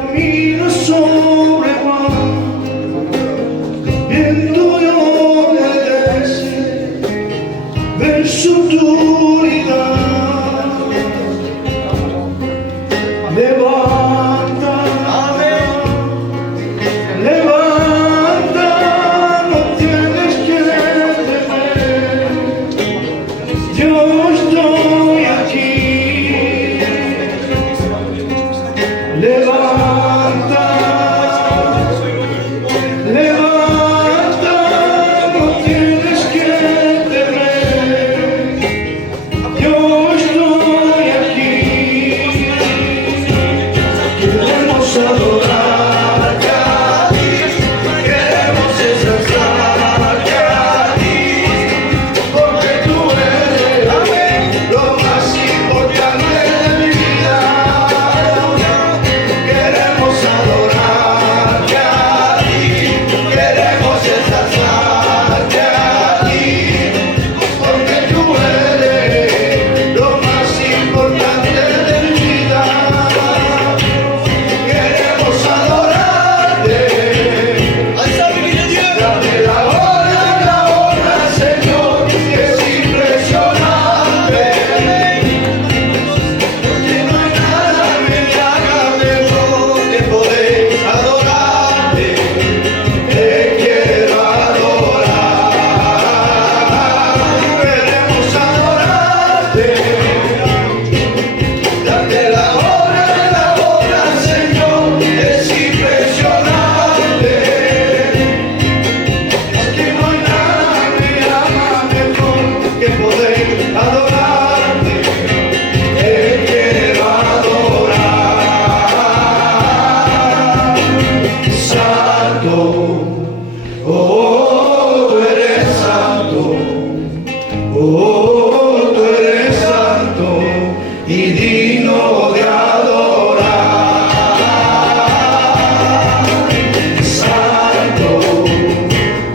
camino sobre mar, viento y obedece, ver su autoridad. Levanta, levanta, no tienes que temer, yo estoy aquí. Levanta, levanta, no tienes que temer, yo estoy aquí. Queremos adorarte a ti, queremos exaltarte a ti, porque tú eres lo más importante de mi vida. Queremos adorarte a ti, queremos exaltarte a ti, porque tú eres lo más importante de mi vida. Queremos adorarte, darte la honra, Señor, que es impresionante, porque no hay nada que me haga mejor que poder adorarte. Te quiero adorar, queremos adorarte, darte la honra, Señor, es impresionante, porque no hay nada que me haga mejor que poder adorarte. Te quiero adorar, santo, oh, tú eres santo, oh, tú eres santo y digno de adorar. Santo,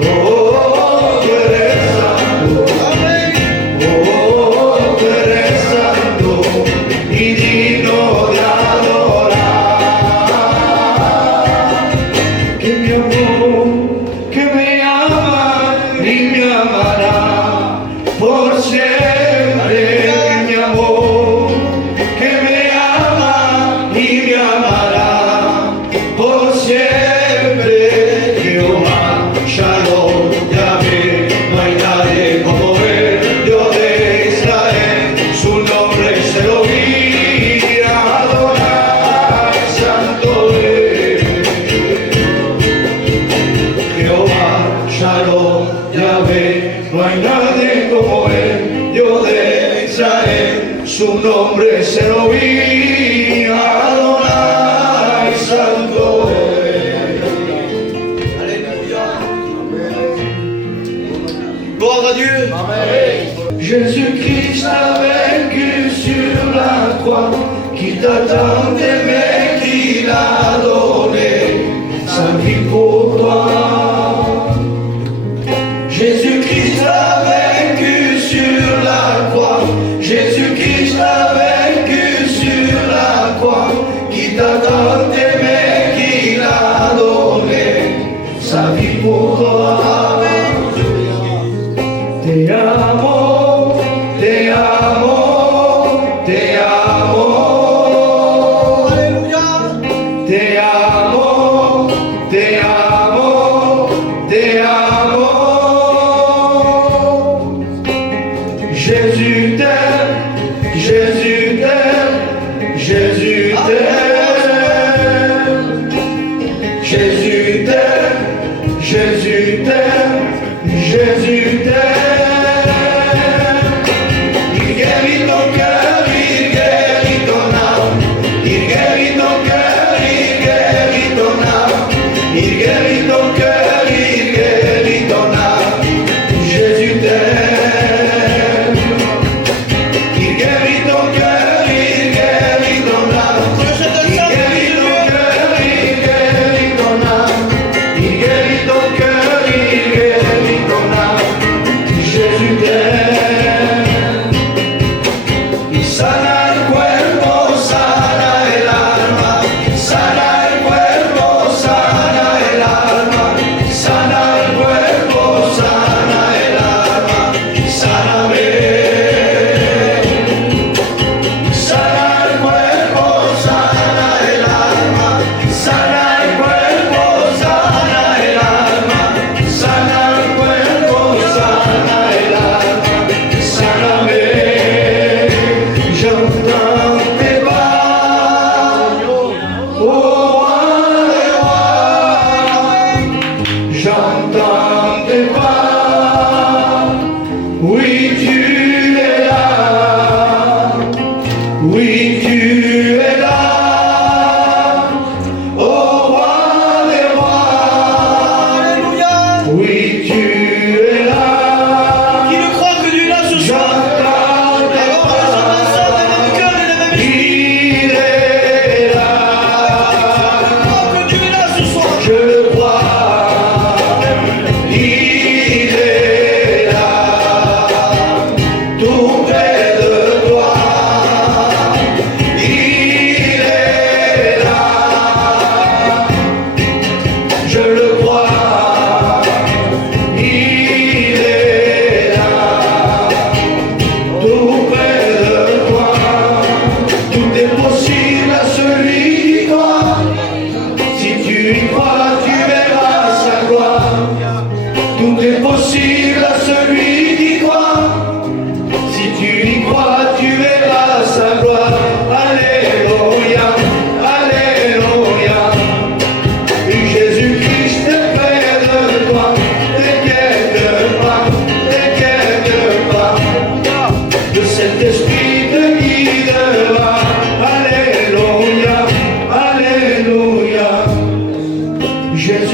oh, tú eres santo, oh, tú eres santo y digno de adorar. Que mi amor, que me ama y me amará por siempre. Que mi amor, que me ama y me amará por siempre. Jehová, Shalom, Yahvé, no hay nadie como él, Dios de Israel, su nombre se lo vi a adorar, santo es. Jehová, Shalom, Yahvé, no hay nadie como él, Dios de Israel, su nombre se lo vi a adorar, santo es. Gloire à Dieu. Jésus-Christ a vaincu sur la croix, qui t'a tant aimé, qu'il a donné sa vie pour toi. Jésus-Christ a vaincu sur la croix, Jésus-Christ a vaincu sur la croix, qui t'a tant aimé, qu'il a donné sa vie pour toi. Te amo, te amo, te amo, te amo, te amo, te amo. Jésus t'aime, Jésus t'aime, Jésus t'aime, Jésus t'aime, Jésus t'aime, Jésus t'aime. Il guérit ton cœur, il guérit ton âme, il guérit ton cœur, il guérit ton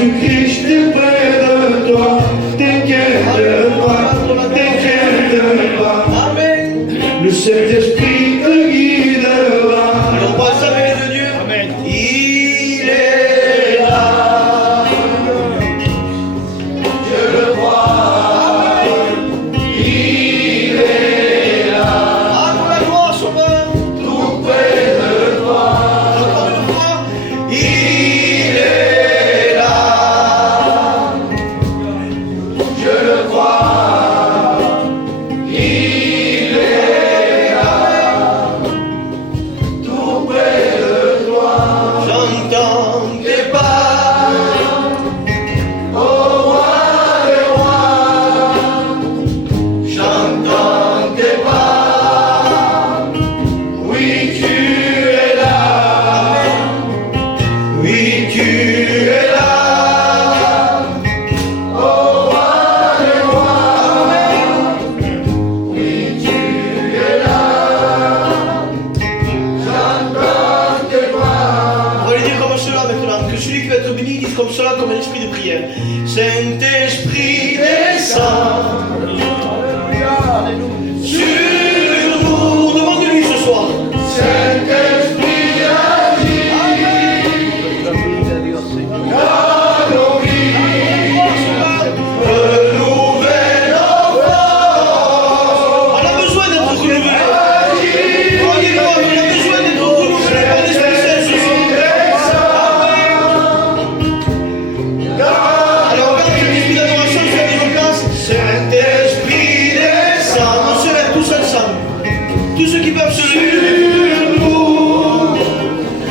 Jésus-Christ est près de toi. T'inquiète pas. Amen. Le Saint-Esprit te guidera. Alors, on passe la paix de Dieu. Amen. Il est là. Je le crois. Il est là. Ah, pour la gloire, Sauveur. Tout près de toi. Encore une fois. Il est là. Je le crois. Il est là. Tout près de toi. J'entends tes pas. Au roi des rois, j'entends tes pas. Oui, tu es là. Oui, tu es là. Au roi des rois, oui, tu es là. J'entends tes pas. On va lui dire comme cela maintenant. Que celui qui va être béni dise comme cela, comme un esprit de prière. Saint-Esprit descend sur nous. Demande-lui ce soir. Saint-Esprit agit dans nos vies, renouvelle nos forces. On a besoin d'être renouvelé. Croyez-moi, on a besoin d'être renouvelé par l'Esprit Saint ce soir. Alors, on va mettre l'esprit d'adoration, je fais des place. Saint-Esprit descend. On se lève tous ensemble. Tous ceux qui peuvent se lever. Sur nous,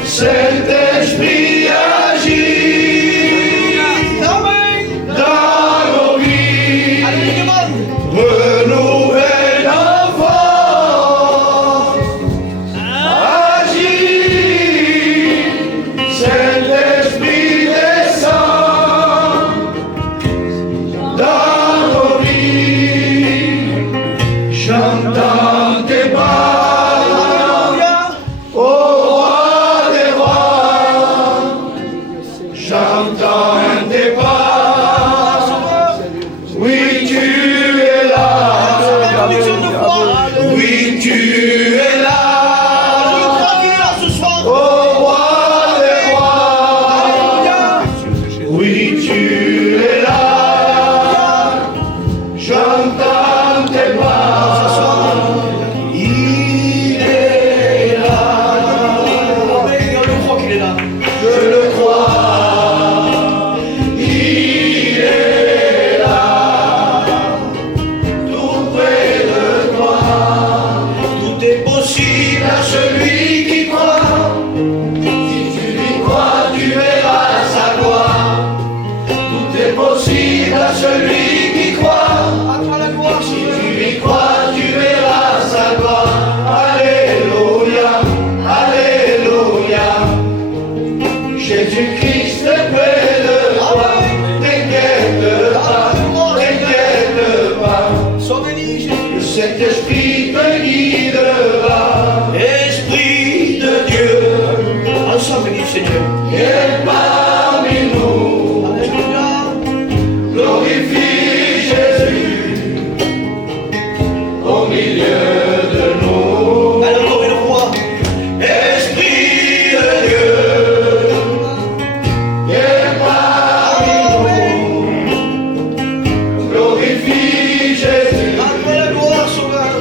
Saint-Esprit agit Amen. dans nos vies, Allez, je demande. renouvelle nos forces. Agis, Saint-Esprit descend dans nos vies. J'entends tes pas. Alléluia. Au roi des rois, j'entends tes pas. Oui, tu es là. Conviction de foi. Oui, tu es là. Je crois qu'il est là ce soir. Au roi des rois, Alléluia. oui, tu es là. J'entends tes pas. Il est là. Amen. On le croit qu'il est là. Je le crois, il est là, tout près de toi. Tout est possible À celui qui croit, si tu y crois, tu verras sa gloire. Tout est possible à celui qui croit, à toi la gloire. si tu y crois, tu verras sa gloire. Alléluia, Alléluia. Jésus-Christ est près de toi. T'inquiète pas. Sois béni, Jésus. Le Saint-Esprit te guidera. Esprit de Dieu. Ensemble, béni Seigneur. Viens parmi nous. Alléluia. Glorifie Jésus au milieu de nous. Alors, encore une fois. Esprit de Dieu, viens parmi nous. Glorifie Jésus À toi la gloire, Sauveur.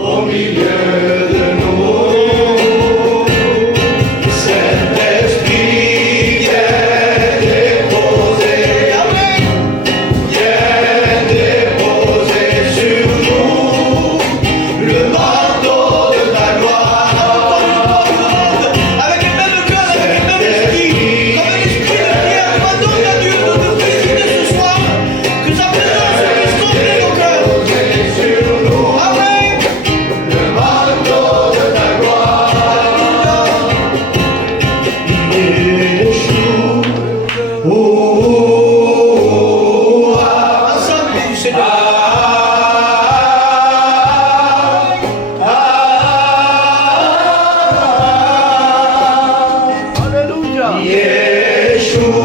au milieu de nous. Saint-Esprit, viens déposer, Amen. viens déposer sur nous le manteau de ta gloire. Encore une fois, je demande, avec le même cœur, avec le même esprit, comme un esprit de prière, demandons à Dieu de nous féliciter ce soir, que sa présence puisse combler nos cœurs. Sur nous Amen. le manteau de ta gloire. Yeshua, oh, Ensemble, béni Seigneur. Alléluia. Yeshua,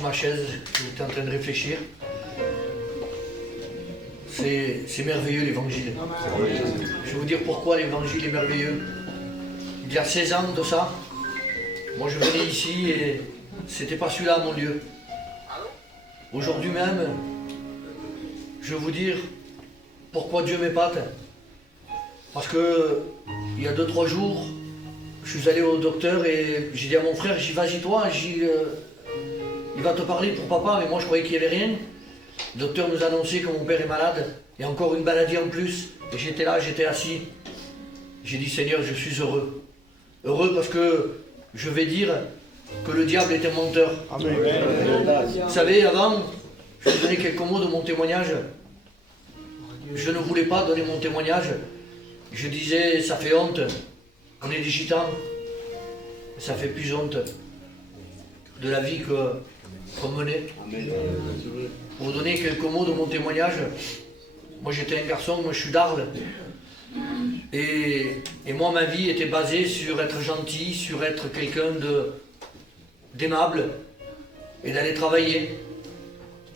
sur ma chaise, j'étais en train de réfléchir. C'est merveilleux l'évangile. Je vais vous dire pourquoi l'évangile est merveilleux. Il y a 16 ans de ça, moi je venais ici et c'était pas celui-là mon lieu. Aujourd'hui même, je vais vous dire pourquoi Dieu m'épate. Parce que il y a 2-3 jours, je suis allé au docteur et j'ai dit à mon frère, j'ai dit vas-y toi, il va te parler pour papa, mais moi je croyais qu'il n'y avait rien. Le docteur nous a annoncé que mon père est malade, et encore une maladie en plus. Et j'étais là, j'étais assis. J'ai dit Seigneur, je suis heureux. Heureux parce que je vais dire que le diable est un menteur. Amen. Vous savez, avant, je vous donnais quelques mots de mon témoignage. Je ne voulais pas donner mon témoignage. Je disais, ça fait honte, on est des gitans. Ça fait plus honte de la vie qu'on menait. Pour vous donner quelques mots de mon témoignage, moi j'étais un garçon, moi je suis d'Arles. Et moi ma vie était basée sur être gentil, sur être quelqu'un d'aimable et d'aller travailler.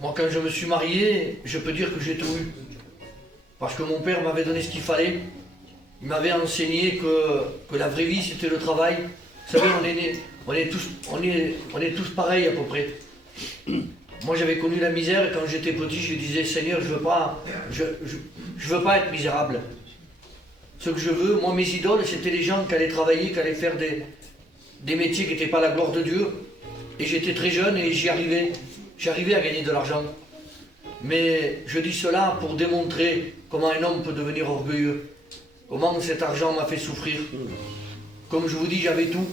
Moi quand je me suis marié, je peux dire que j'ai tout eu. Parce que mon père m'avait donné ce qu'il fallait. Il m'avait enseigné que la vraie vie c'était le travail. Vous savez, on est tous pareils à peu près. Moi j'avais connu la misère et quand j'étais petit je disais Seigneur je veux pas être misérable. Ce que je veux, moi mes idoles c'était les gens qui allaient travailler, qui allaient faire des métiers qui n'étaient pas la gloire de Dieu. Et j'étais très jeune et j'arrivais à gagner de l'argent. Mais je dis cela pour démontrer comment un homme peut devenir orgueilleux. Comment cet argent m'a fait souffrir. Comme je vous dis, j'avais tout.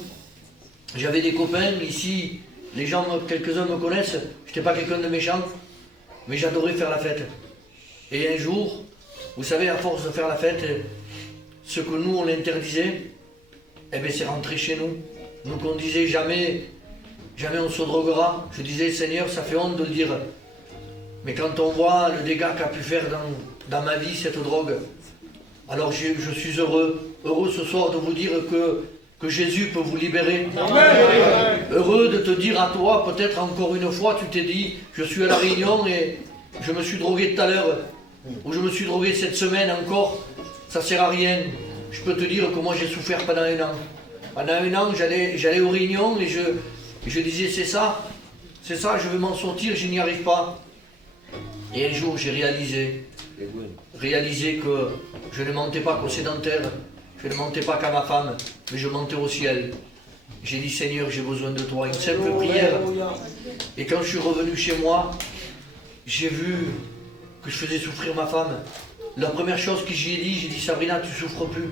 J'avais des copains, ici, quelques-uns me connaissent, je n'étais pas quelqu'un de méchant, mais j'adorais faire la fête. Et un jour, vous savez, à force de faire la fête, ce que nous on interdisait, eh bien c'est rentré chez nous. Nous qu'on disait jamais on se droguera. Je disais Seigneur, ça fait honte de le dire. Mais quand on voit le dégât qu'a pu faire dans ma vie cette drogue, alors je suis heureux ce soir de vous dire que Jésus peut vous libérer. Amen. Heureux de te dire à toi, peut-être encore une fois, tu t'es dit, je suis à la Réunion et je me suis drogué tout à l'heure, ou je me suis drogué cette semaine encore, ça sert à rien. Je peux te dire que moi j'ai souffert pendant 1 an. Pendant 1 an, j'allais aux réunions et je disais c'est ça, je vais m'en sortir, je n'y arrive pas. Et un jour j'ai réalisé que je ne mentais pas qu'au sédentaire, je ne mentais pas qu'à ma femme, mais je mentais au ciel. J'ai dit Seigneur, j'ai besoin de toi, une simple prière. Et quand je suis revenu chez moi, j'ai vu que je faisais souffrir ma femme. La première chose que j'ai dit Sabrina, tu souffres plus.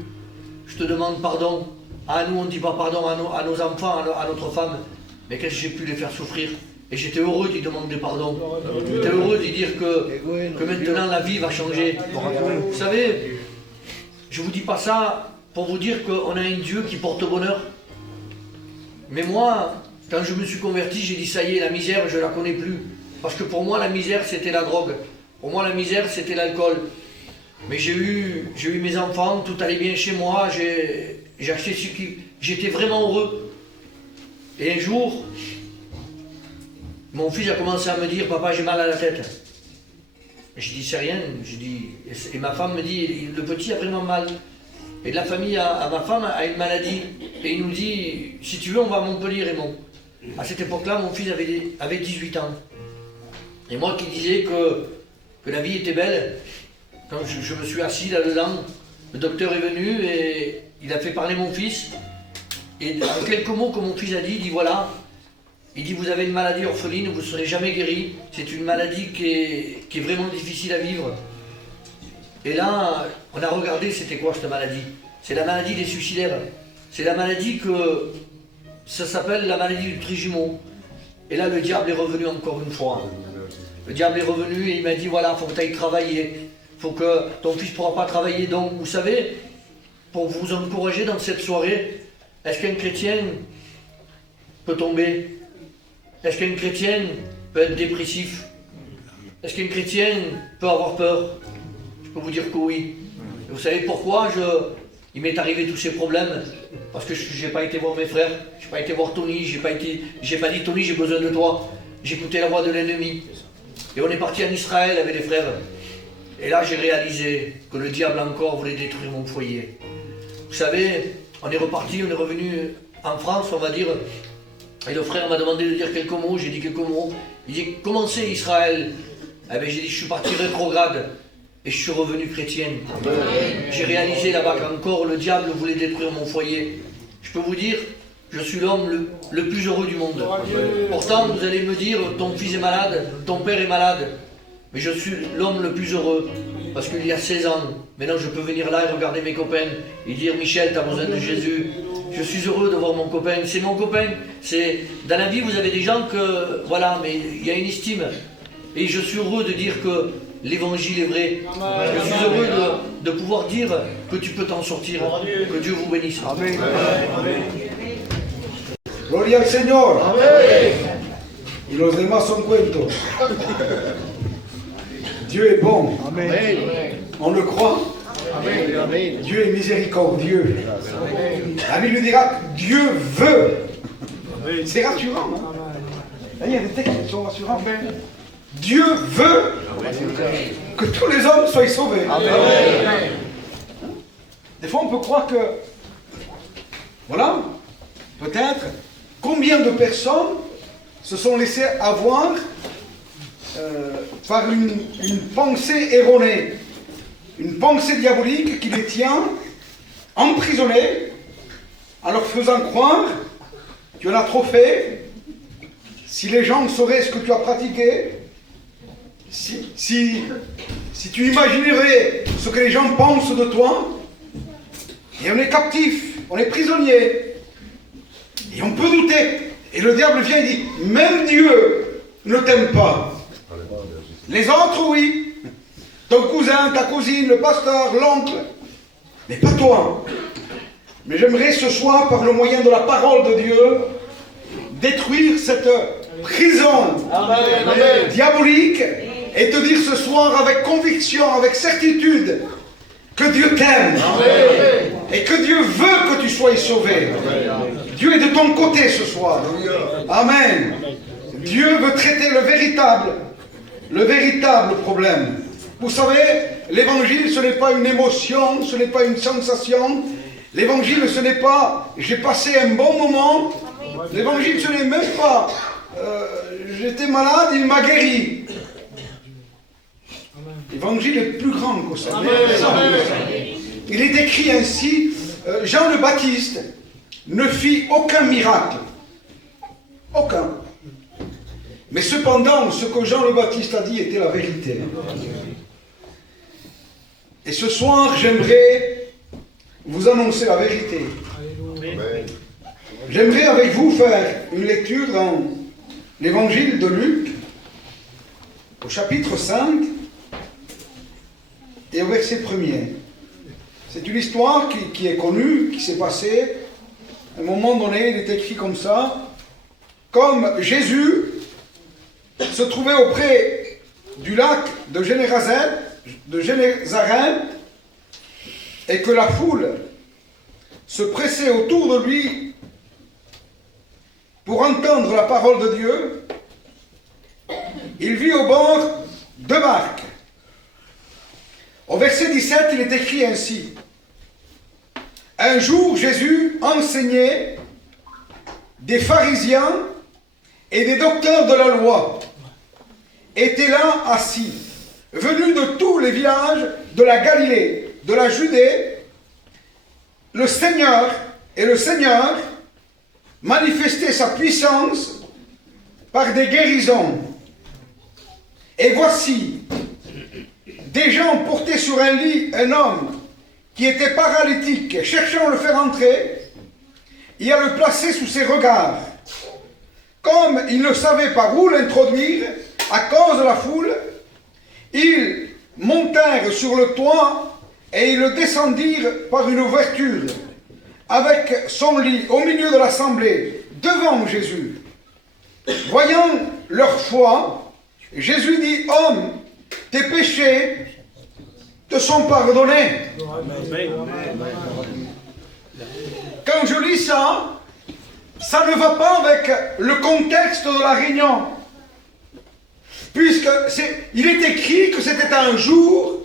Je te demande pardon. À nous, on ne dit pas pardon à nos enfants, à notre femme. Mais qu'est-ce que j'ai pu les faire souffrir? Et j'étais heureux d'y demander pardon. J'étais heureux d'y dire que maintenant la vie va changer. Vous savez, je ne vous dis pas ça pour vous dire qu'on a un Dieu qui porte bonheur. Mais moi, quand je me suis converti, j'ai dit ça y est, la misère, je ne la connais plus. Parce que pour moi, la misère, c'était la drogue. Pour moi, la misère, c'était l'alcool. Mais j'ai eu mes enfants, tout allait bien chez moi, j'ai acheté ce qui... J'étais vraiment heureux. Et un jour, mon fils a commencé à me dire, papa, j'ai mal à la tête. Je dis, c'est rien. Et ma femme me dit, le petit a vraiment mal. Et de la famille à ma femme a une maladie. Et il nous dit, si tu veux, on va à Montpellier, Raymond. À cette époque-là, mon fils avait 18 ans. Et moi qui disais que la vie était belle, quand je me suis assis là-dedans, le docteur est venu et il a fait parler mon fils. Et en quelques mots que mon fils a dit, il dit voilà, il dit vous avez une maladie orpheline, vous ne serez jamais guéri. C'est une maladie qui est vraiment difficile à vivre. Et là, on a regardé c'était quoi cette maladie. C'est la maladie des suicidaires. C'est la maladie ça s'appelle la maladie du trijumeau. Et là, le diable est revenu encore une fois. Le diable est revenu et il m'a dit, voilà, il faut que tu ailles travailler. Il faut que ton fils ne pourra pas travailler. Donc, vous savez, pour vous encourager dans cette soirée, est-ce qu'un chrétien peut tomber? Est-ce qu'un chrétien peut être dépressif? Est-ce qu'un chrétien peut avoir peur? Je peux vous dire que oui. Et vous savez pourquoi il m'est arrivé tous ces problèmes? Parce que je n'ai pas été voir mes frères, je n'ai pas été voir Tony, j'ai pas dit Tony, j'ai besoin de toi. j'écoutais la voix de l'ennemi. Et on est parti en Israël avec les frères. Et là, j'ai réalisé que le diable encore voulait détruire mon foyer. Vous savez, on est reparti, on est revenu en France, on va dire. Et le frère m'a demandé de dire quelques mots, j'ai dit quelques mots. Il dit, comment c'est Israël? Eh bien, j'ai dit, je suis parti rétrograde. Et je suis revenu chrétien. J'ai réalisé là-bas qu'encore le diable voulait détruire mon foyer. Je peux vous dire, je suis l'homme le plus heureux du monde. Pourtant, vous allez me dire, ton fils est malade, ton père est malade. Mais je suis l'homme le plus heureux. Parce qu'il y a 16 ans, maintenant je peux venir là et regarder mes copains et dire, Michel, tu as besoin de Jésus. Je suis heureux de voir mon copain. C'est mon copain. Dans la vie, vous avez des gens que, voilà, mais il y a une estime. Et je suis heureux de dire que l'évangile est vrai. Je suis heureux de pouvoir dire que tu peux t'en sortir. Que Dieu vous bénisse. Amen. Gloria al Señor. Amen. Y los demás son cuentos. Dieu est bon. Amen. On le croit. Amen. Dieu est miséricordieux. La Bible dira Dieu veut. C'est rassurant. Hein? Il y a des textes qui sont rassurants. Dieu veut que tous les hommes soient sauvés. Amen. Des fois, on peut croire que, voilà, peut-être, combien de personnes se sont laissées avoir par une pensée erronée, une pensée diabolique qui les tient emprisonnés en leur faisant croire que tu en as trop fait. Si les gens sauraient ce que tu as pratiqué, si tu imaginerais ce que les gens pensent de toi, et on est captif, on est prisonnier, et on peut douter. Et le diable vient et dit, même Dieu ne t'aime pas. Les autres, oui. Ton cousin, ta cousine, le pasteur, l'oncle, mais pas toi. Mais j'aimerais ce soir, par le moyen de la parole de Dieu, détruire cette prison diabolique et te dire ce soir avec conviction, avec certitude, que Dieu t'aime et que Dieu veut que tu sois sauvé. Dieu est de ton côté ce soir. Amen. Dieu veut traiter le véritable problème. Vous savez, l'évangile, ce n'est pas une émotion, ce n'est pas une sensation. L'évangile, ce n'est pas j'ai passé un bon moment. L'évangile, ce n'est même pas j'étais malade, il m'a guéri. L'évangile est plus grand que ça. Il est écrit ainsi, Jean le Baptiste ne fit aucun miracle. Aucun. Mais cependant, ce que Jean le Baptiste a dit était la vérité. Et ce soir, j'aimerais vous annoncer la vérité. J'aimerais avec vous faire une lecture dans l'évangile de Luc, au chapitre 5 et au verset 1er. C'est une histoire qui est connue, qui s'est passée. À un moment donné, il est écrit comme ça. Comme Jésus se trouvait auprès du lac de Génézareth, et que la foule se pressait autour de lui pour entendre la parole de Dieu, il vit au bord deux barques. Au verset 17, il est écrit ainsi. Un jour, Jésus enseignait des pharisiens et des docteurs de la loi étaient là assis, venus de tous les villages de la Galilée, de la Judée. Le Seigneur manifestait sa puissance par des guérisons. Et voici, des gens portaient sur un lit un homme qui était paralytique, cherchant à le faire entrer et à le placer sous ses regards. Comme ils ne savaient pas où l'introduire à cause de la foule, ils montèrent sur le toit et ils le descendirent par une ouverture, avec son lit au milieu de l'assemblée, devant Jésus. Voyant leur foi, Jésus dit, « Homme, tes péchés te sont pardonnés. » Quand je lis ça, ça ne va pas avec le contexte de la réunion. il est écrit que c'était un jour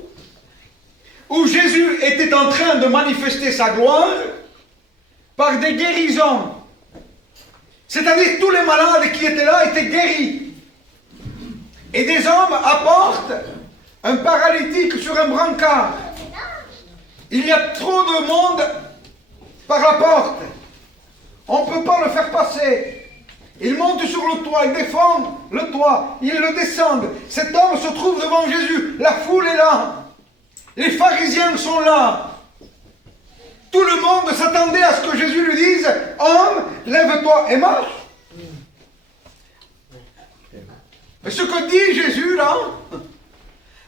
où Jésus était en train de manifester sa gloire par des guérisons. C'est-à-dire tous les malades qui étaient là étaient guéris. Et des hommes apportent un paralytique sur un brancard. Il y a trop de monde par la porte. On ne peut pas le faire passer. Ils montent sur le toit, ils défendent le toit, ils le descendent. Cet homme se trouve devant Jésus. La foule est là. Les pharisiens sont là. Tout le monde s'attendait à ce que Jésus lui dise « Homme, lève-toi et marche ». Mais ce que dit Jésus là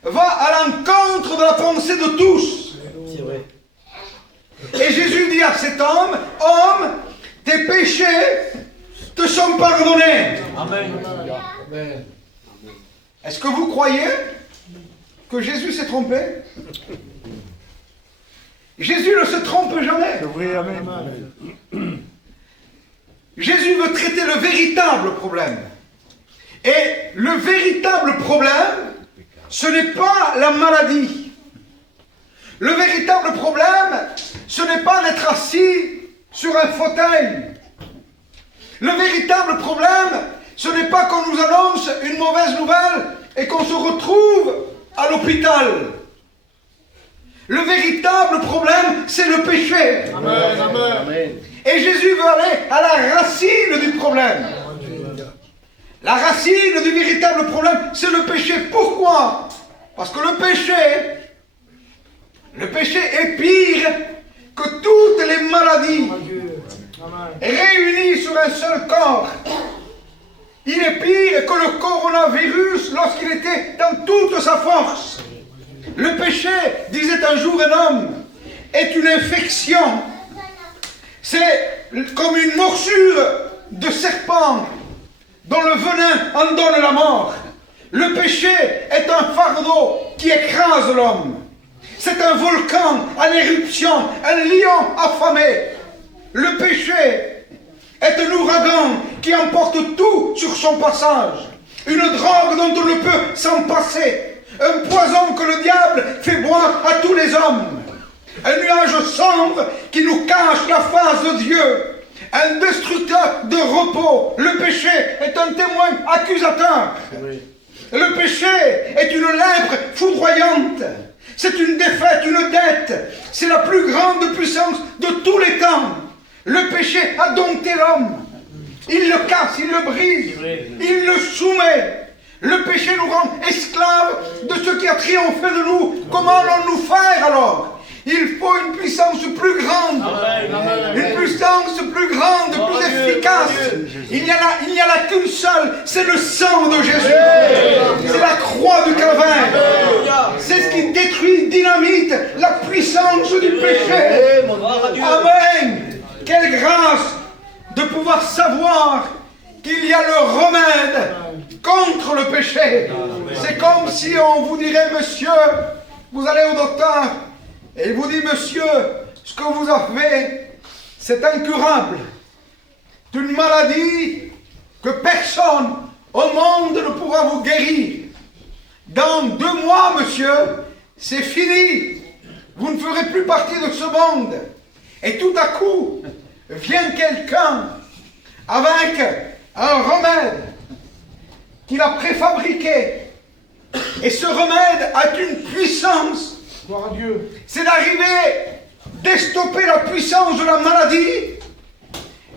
va à l'encontre de la pensée de tous. C'est vrai. Et Jésus dit à cet homme, homme, tes péchés te sont pardonnés. Amen. Est-ce que vous croyez que Jésus s'est trompé? Jésus ne se trompe jamais. Jésus veut traiter le véritable problème. Et le véritable problème, ce n'est pas la maladie. Le véritable problème, ce n'est pas d'être assis sur un fauteuil. Le véritable problème, ce n'est pas qu'on nous annonce une mauvaise nouvelle et qu'on se retrouve à l'hôpital. Le véritable problème, c'est le péché. Amen. Amen. Et Jésus veut aller à la racine du problème. La racine du véritable problème, c'est le péché. Pourquoi? Parce que le péché est pire que toutes les maladies réunies sur un seul corps. Il est pire que le coronavirus lorsqu'il était dans toute sa force. Le péché, disait un jour un homme, est une infection. C'est comme une morsure de serpent dont le venin en donne la mort. Le péché est un fardeau qui écrase l'homme. C'est un volcan en éruption, un lion affamé. Le péché est un ouragan qui emporte tout sur son passage. Une drogue dont on ne peut s'en passer. Un poison que le diable fait boire à tous les hommes. Un nuage sombre qui nous cache la face de Dieu. Un destructeur de repos. Le péché est un témoin accusateur. Le péché est une lèpre foudroyante. C'est une défaite, une dette. C'est la plus grande puissance de tous les temps. Le péché a dompté l'homme. Il le casse, il le brise, il le soumet. Le péché nous rend esclaves de ce qui a triomphé de nous. Comment allons-nous faire alors? Il faut une puissance plus grande. Une puissance plus grande, plus efficace. Il n'y en a qu'une seule. C'est le sang de Jésus. C'est la croix du Calvaire. C'est ce qui détruit, dynamite la puissance du péché. Amen. Quelle grâce de pouvoir savoir qu'il y a le remède contre le péché. C'est comme si on vous dirait, monsieur, vous allez au docteur, et il vous dit, monsieur, ce que vous avez, c'est incurable. C'est une maladie que personne au monde ne pourra vous guérir. Dans 2 mois, monsieur, c'est fini. Vous ne ferez plus partie de ce monde. Et tout à coup, vient quelqu'un avec un remède qu'il a préfabriqué. Et ce remède a une puissance. Gloire à Dieu. C'est d'arriver, d'estopper la puissance de la maladie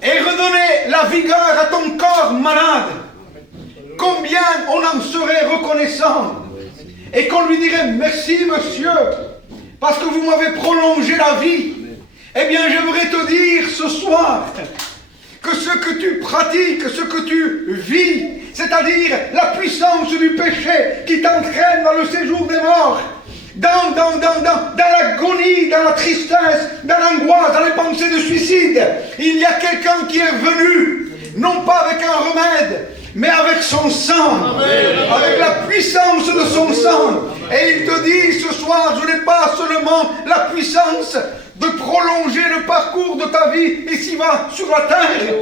et redonner la vigueur à ton corps malade. Combien on en serait reconnaissant et qu'on lui dirait merci monsieur parce que vous m'avez prolongé la vie. Eh bien j'aimerais te dire ce soir que ce que tu pratiques, ce que tu vis, c'est-à-dire la puissance du péché qui t'entraîne dans le séjour des morts, dans l'agonie, dans la tristesse, dans l'angoisse, dans les pensées de suicide, il y a quelqu'un qui est venu, non pas avec un remède, mais avec son sang, avec la puissance de son sang. Et il te dit ce soir, je n'ai pas seulement la puissance de prolonger le parcours de ta vie ici-bas sur la terre,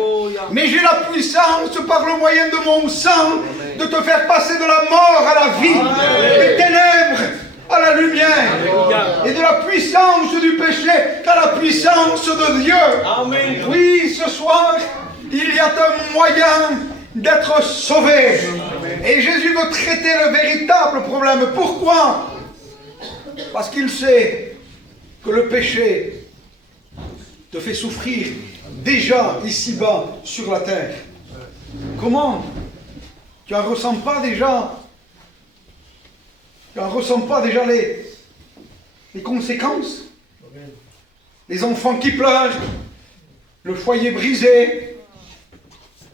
mais j'ai la puissance par le moyen de mon sang de te faire passer de la mort à la moyen d'être sauvé. Et Jésus veut traiter le véritable problème. Pourquoi? Parce qu'il sait que le péché te fait souffrir déjà ici-bas sur la terre. Comment? Tu n'en ressens pas déjà? Tu n'en ressens pas déjà les conséquences? Les enfants qui pleurent, le foyer brisé,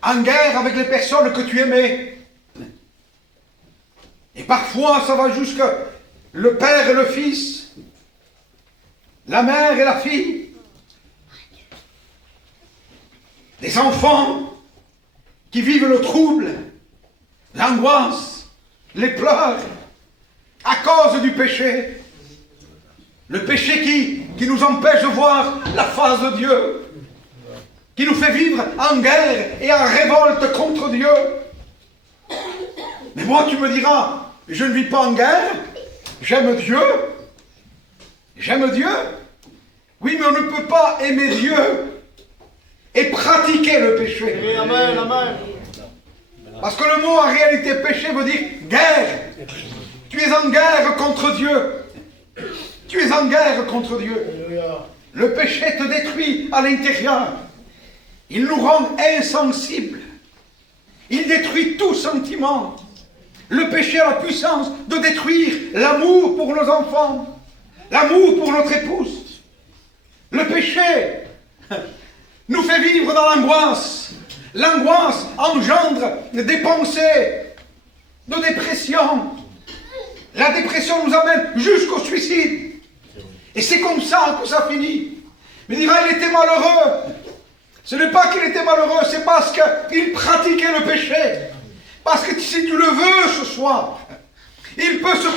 en guerre avec les personnes que tu aimais. Et parfois, ça va jusqu'à le père et le fils, la mère et la fille, les enfants qui vivent le trouble, l'angoisse, les pleurs, à cause du péché. Le péché qui nous empêche de voir la face de Dieu, qui nous fait vivre en guerre et en révolte contre Dieu. Mais moi, tu me diras, je ne vis pas en guerre, j'aime Dieu. J'aime Dieu. Oui, mais on ne peut pas aimer Dieu et pratiquer le péché. Amen, amen. Parce que le mot en réalité péché veut dire guerre. Tu es en guerre contre Dieu. Tu es en guerre contre Dieu. Le péché te détruit à l'intérieur. Il nous rend insensibles. Il détruit tout sentiment. Le péché a la puissance de détruire l'amour pour nos enfants, l'amour pour notre épouse. Le péché nous fait vivre dans l'angoisse. L'angoisse engendre des pensées de dépression. La dépression nous amène jusqu'au suicide. Et c'est comme ça que ça finit. Mais il dira, il était malheureux. Ce n'est pas qu'il était malheureux, c'est parce qu'il pratiquait le péché. Parce que si tu le veux ce soir, il peut se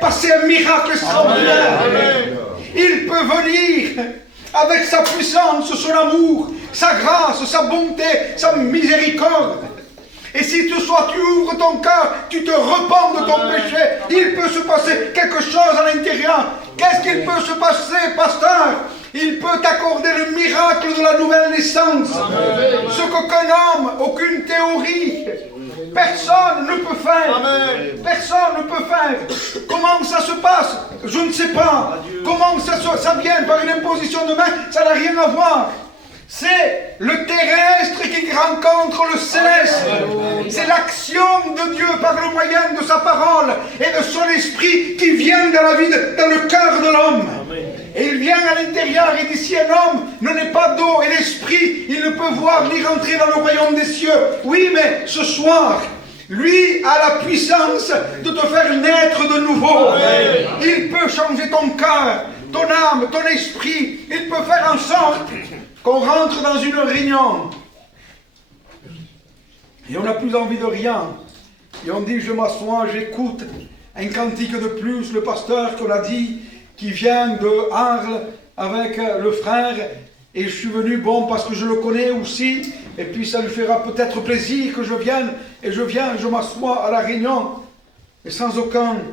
passer un miracle extraordinaire. Il peut venir avec sa puissance, son amour, sa grâce, sa bonté, sa miséricorde. Et si tu ouvres ton cœur, tu te repens de ton péché, il peut se passer quelque chose à l'intérieur. Qu'est-ce qu'il peut se passer, pasteur? Il peut t'accorder le miracle de la nouvelle naissance. Ce qu'aucun homme, aucune théorie, personne ne peut faire. Personne ne peut faire. Comment ça se passe? Je ne sais pas. Comment ça vient par une imposition de main? Ça n'a rien à voir. C'est le terrestre qui rencontre le céleste. C'est l'action de Dieu par le moyen de sa parole et de son esprit qui vient dans la vie, dans le cœur de l'homme. Et il vient à l'intérieur et dit, si un homme ne n'est pas d'eau et d'esprit, il ne peut voir ni rentrer dans le royaume des cieux. Oui, mais ce soir, lui a la puissance de te faire naître de nouveau. Il peut changer ton cœur, ton âme, ton esprit. Il peut faire en sorte qu'on rentre dans une réunion et on n'a plus envie de rien. Et on dit, je m'assois, j'écoute un cantique de plus, le pasteur qu'on a dit, qui vient de Arles avec le frère, et je suis venu, bon, parce que je le connais aussi, et puis ça lui fera peut-être plaisir que je vienne, et je m'assois à la réunion, et sans aucune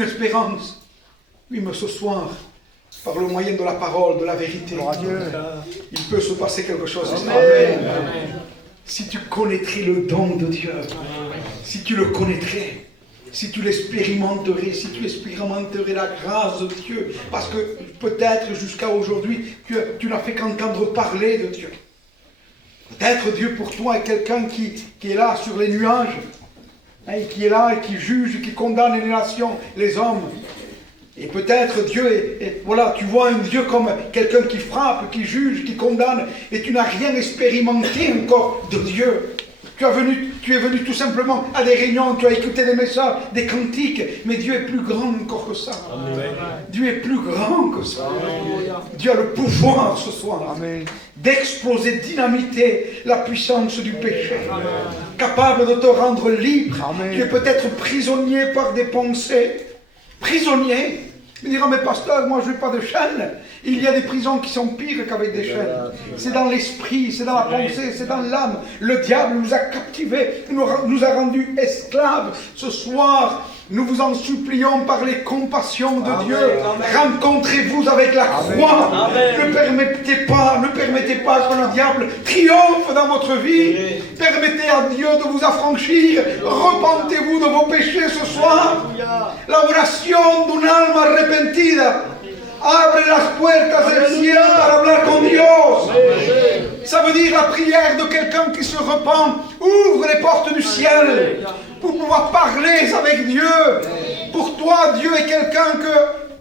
espérance. Oui, mais ce soir, par le moyen de la parole, de la vérité, il peut se passer quelque chose. Amen. Si tu connaîtrais le don de Dieu, si tu le connaîtrais, si tu l'expérimenterais, si tu expérimenterais la grâce de Dieu, parce que peut-être jusqu'à aujourd'hui, tu n'as fait qu'entendre parler de Dieu. Peut-être Dieu pour toi est quelqu'un qui est là sur les nuages, qui est là et qui juge, qui condamne les nations, les hommes. Et peut-être Dieu voilà, tu vois un Dieu comme quelqu'un qui frappe, qui juge, qui condamne, et tu n'as rien expérimenté encore de Dieu. Tu es venu tout simplement à des réunions, tu as écouté des messages, des cantiques, mais Dieu est plus grand encore que ça. Amen. Dieu est plus grand que ça. Amen. Dieu a le pouvoir ce soir d'exploser, dynamiter la puissance du péché. Amen. Capable de te rendre libre. Amen. Tu es peut-être prisonnier par des pensées. Prisonnier. Il dira, mais pasteur, moi je n'ai pas de chaînes. Il y a des prisons qui sont pires qu'avec des chaînes. C'est dans l'esprit, c'est dans la pensée, c'est dans l'âme. Le diable nous a captivés, nous a rendus esclaves. Ce soir, nous vous en supplions par les compassions de Dieu. Rencontrez-vous avec la croix. Ne permettez pas que le diable triomphe dans votre vie. Permettez à Dieu de vous affranchir. Repentez-vous de vos péchés ce soir. La oración de un alma arrepentida abre las puertas del cielo para hablar con Dios. Ça veut dire la prière de quelqu'un qui se repent ouvre les portes du ciel pour pouvoir parler avec Dieu. Pour toi, Dieu est quelqu'un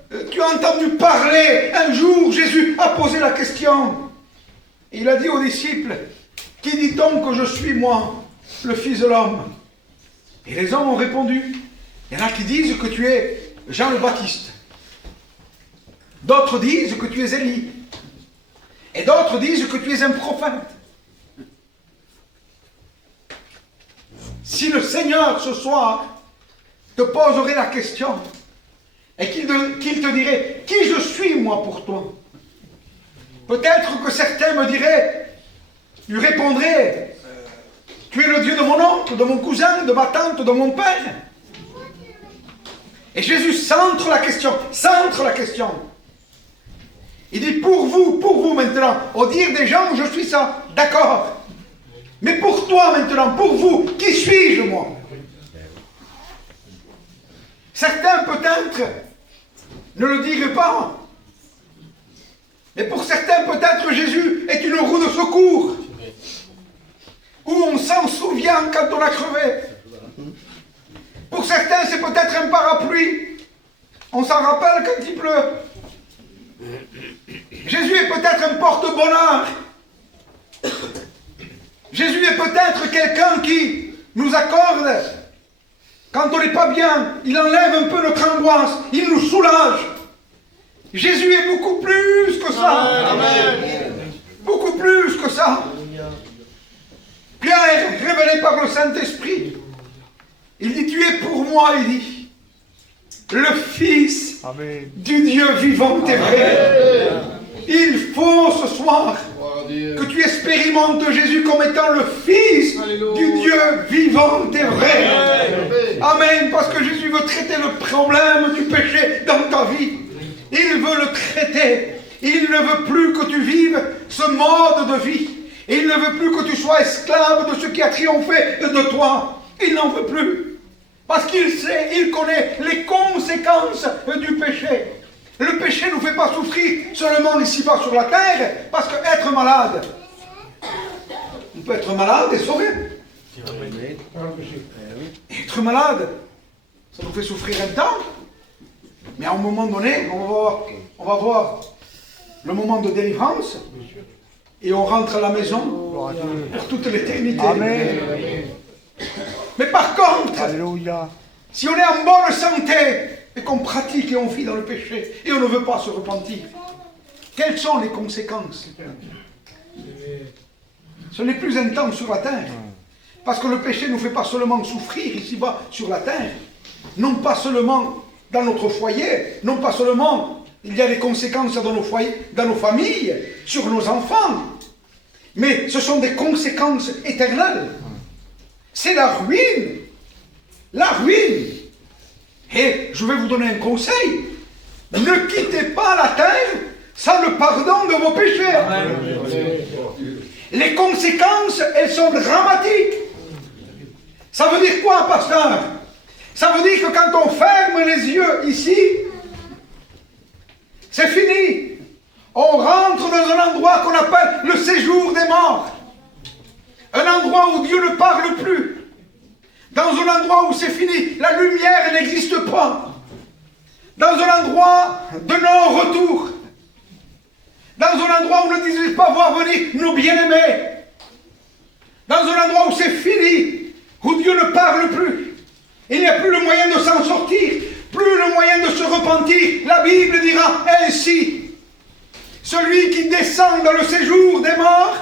que tu as entendu parler. Un jour, Jésus a posé la question. Il a dit aux disciples, qui dit-on que je suis, moi, le Fils de l'homme? Et les hommes ont répondu, il y en a qui disent que tu es Jean le Baptiste. D'autres disent que tu es Élie. Et d'autres disent que tu es un prophète. Si le Seigneur ce soir te poserait la question et qu'il te dirait, qui je suis moi pour toi? Peut-être que certains me diraient, lui répondraient, tu es le Dieu de mon oncle, de mon cousin, de ma tante, de mon père. Et Jésus centre la question. Il dit, pour vous maintenant, au dire des gens, je suis ça, d'accord. Mais pour toi maintenant, pour vous, qui suis-je moi? Certains peut-être ne le diraient pas. Mais pour certains peut-être Jésus est une roue de secours. Où on s'en souvient quand on a crevé. Pour certains c'est peut-être un parapluie. On s'en rappelle quand il pleut. Jésus est peut-être un porte-bonheur. Jésus est peut-être quelqu'un qui nous accorde, quand on n'est pas bien, il enlève un peu notre angoisse, il nous soulage. Jésus est beaucoup plus que ça. Amen. Beaucoup plus que ça. Pierre, révélé par le Saint-Esprit, il dit, tu es pour moi, il dit, le Fils du Dieu vivant et vrai. Il faut ce soir que tu expérimentes Jésus comme étant le Fils du Dieu vivant et vrai. Amen. Parce que Jésus veut traiter le problème du péché dans ta vie. Il veut le traiter. Il ne veut plus que tu vives ce mode de vie. Il ne veut plus que tu sois esclave de ce qui a triomphé de toi. Il n'en veut plus. Parce qu'il sait, il connaît les conséquences du péché. Le péché ne nous fait pas souffrir seulement ici-bas sur la terre, parce qu'être malade, on peut être malade et sauver. Être malade, ça nous fait souffrir un temps, mais à un moment donné, on va voir le moment de délivrance, et on rentre à la maison pour toute l'éternité. Mais par contre, si on est en bonne santé, et qu'on pratique et on vit dans le péché, et on ne veut pas se repentir, quelles sont les conséquences? Ce n'est plus intense sur la terre. Parce que le péché ne nous fait pas seulement souffrir ici-bas sur la terre, non pas seulement dans notre foyer, non pas seulement il y a des conséquences dans nos foyers, dans nos familles, sur nos enfants, mais ce sont des conséquences éternelles. C'est la ruine. La ruine. Et je vais vous donner un conseil. Ne quittez pas la terre sans le pardon de vos péchés. Amen. Les conséquences, elles sont dramatiques. Ça veut dire quoi, pasteur? Ça veut dire que quand on ferme les yeux ici, c'est fini. On rentre dans un endroit qu'on appelle le séjour des morts. Un endroit où Dieu ne parle plus. Dans un endroit où c'est fini, la lumière n'existe pas. Dans un endroit de non-retour. Dans un endroit où on ne désire pas voir venir nos bien-aimés. Dans un endroit où c'est fini, où Dieu ne parle plus. Il n'y a plus le moyen de s'en sortir, plus le moyen de se repentir. La Bible dira ainsi, celui qui descend dans le séjour des morts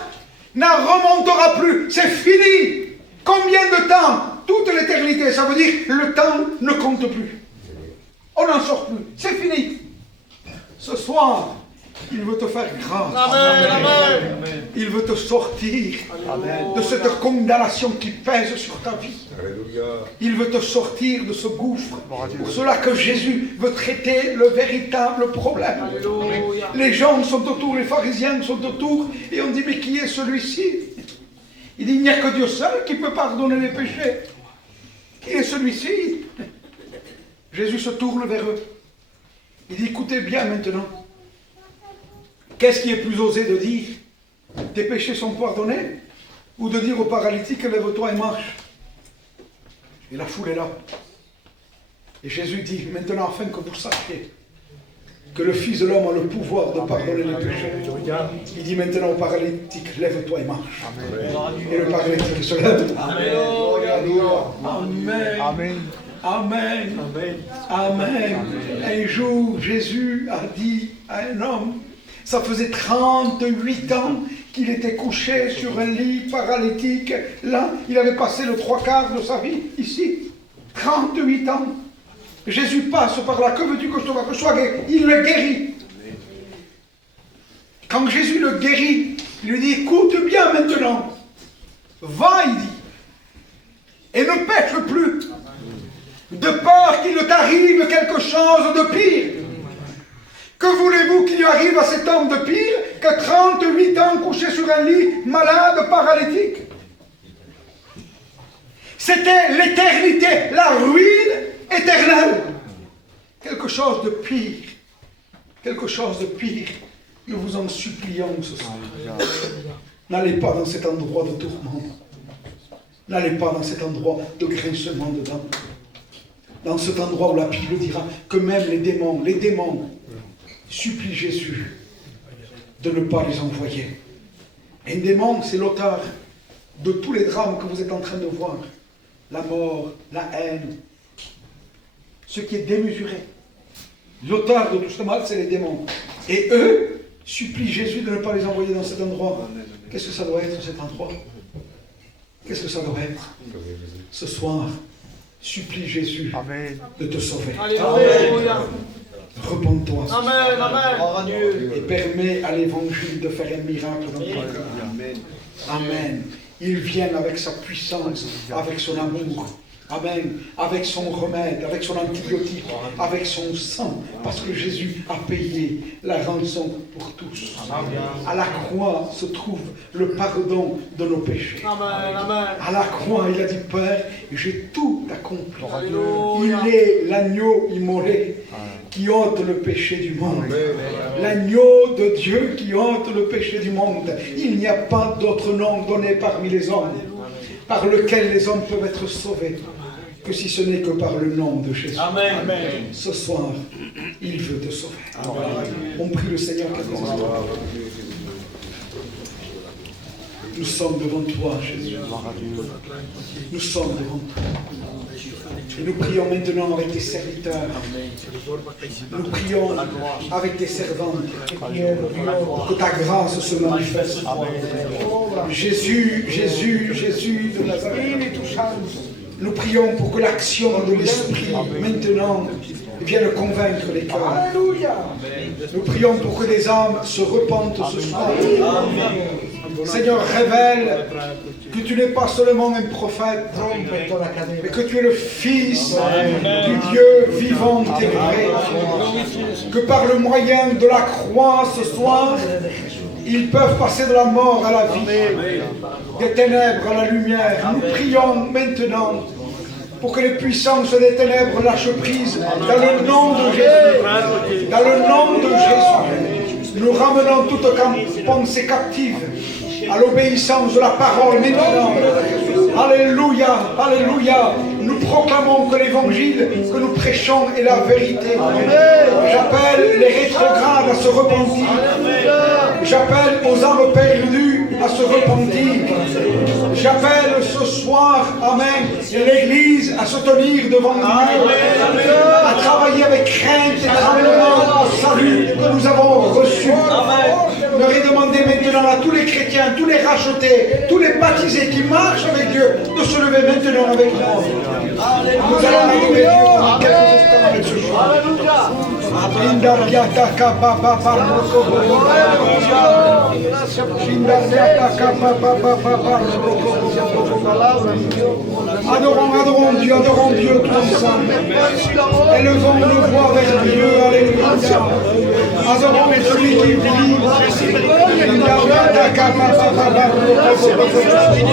n'en remontera plus. C'est fini. Combien de temps? Toute l'éternité, ça veut dire le temps ne compte plus. On n'en sort plus. C'est fini. Ce soir, Il veut te faire grâce. Amen, amen. Il veut te sortir de cette condamnation qui pèse sur ta vie. Il veut te sortir de ce gouffre. Pour cela que Jésus veut traiter le véritable problème. Alléluia. Les gens sont autour, les pharisiens sont autour, et on dit, mais qui est celui-ci? Il dit, il n'y a que Dieu seul qui peut pardonner les péchés. Qui est celui-ci? Jésus se tourne vers eux. Il dit, écoutez bien maintenant. Qu'est-ce qui est plus osé de dire? Tes péchés sont pardonnés? Ou de dire au paralytique, lève-toi et marche? Et la foule est là. Et Jésus dit, maintenant, afin que vous sachiez que le Fils de l'homme a le pouvoir de pardonner les péchés. Il dit maintenant au paralytique, lève-toi et marche. Et le paralytique se lève. Amen. Amen. Amen. Amen. Un jour, Jésus a dit à un homme, ça faisait 38 ans qu'il était couché sur un lit paralytique. Là, il avait passé le 3/4 de sa vie, ici. 38 ans. Jésus passe par là. Que veux-tu que je te fasse? Que je sois guéri. Il le guérit. Quand Jésus le guérit, il lui dit, écoute bien maintenant. Va, il dit. Et ne pêche plus. De peur qu'il ne t'arrive quelque chose de pire. Que voulez-vous qu'il lui arrive à cet homme de pire que 38 ans couché sur un lit, malade, paralytique? C'était l'éternité, la ruine éternelle. Quelque chose de pire. Quelque chose de pire. Nous vous en supplions ce soir. N'allez pas dans cet endroit de tourment. N'allez pas dans cet endroit de grincement dedans. Dans cet endroit où la Bible dira que même les démons supplient Jésus de ne pas les envoyer. Un démon, c'est l'auteur de tous les drames que vous êtes en train de voir. La mort, la haine, ce qui est démesuré. L'auteur de tout ce mal, c'est les démons. Et eux supplient Jésus de ne pas les envoyer dans cet endroit. Qu'est-ce que ça doit être cet endroit? Qu'est-ce que ça doit être? Ce soir, supplie Jésus de te sauver. Alléluia. Repends-toi. Amen, amen. Et permets à l'évangile de faire un miracle dans ton cœur. Amen. Il vient avec sa puissance, avec son amour. Amen. Avec son remède, avec son antibiotique, avec son sang. Parce que Jésus a payé la rançon pour tous. À la croix se trouve le pardon de nos péchés. Amen, amen. À la croix, il a dit, Père, j'ai tout accompli. Alléluia. Il est l'agneau immolé qui ôte le péché du monde. L'agneau de Dieu qui ôte le péché du monde. Il n'y a pas d'autre nom donné parmi les hommes par lequel les hommes peuvent être sauvés que si ce n'est que par le nom de Jésus. Amen. Ce soir, il veut te sauver. On prie le Seigneur quelques instants. Nous sommes devant toi, Jésus. Nous sommes devant toi. Et nous prions maintenant avec tes serviteurs. Nous prions avec tes servantes. Que ta grâce se manifeste. Jésus, Jésus, Jésus de Nazareth. Nous prions pour que l'action de l'Esprit maintenant vienne convaincre les cœurs. Nous prions pour que des âmes se repentent ce soir. Seigneur, révèle que tu n'es pas seulement un prophète, mais que tu es le Fils du Dieu vivant et vrai. Que par le moyen de la croix ce soir, ils peuvent passer de la mort à la vie, des ténèbres à la lumière. Nous prions maintenant pour que les puissances des ténèbres lâchent prise dans le nom de Jésus. Dans le nom de Jésus, nous ramenons toute pensée captive à l'obéissance de la parole maintenant. Alléluia, alléluia. Nous proclamons que l'évangile que nous prêchons est la vérité. J'appelle les rétrogrades à se repentir. J'appelle aux âmes perdues à se repentir. J'appelle ce soir, amen, l'Église à se tenir devant Dieu, à travailler avec crainte et tremblement au salut que nous avons reçu. Me redemander maintenant à tous les chrétiens, tous les rachetés, tous les baptisés qui marchent avec Dieu, de se lever maintenant avec nous. Nous allons adorer Dieu pendant quelques instants avec ce jour. Adorons Dieu tous ensemble. Élevons nos voix vers Dieu, alléluia. Adorons celui qui vit.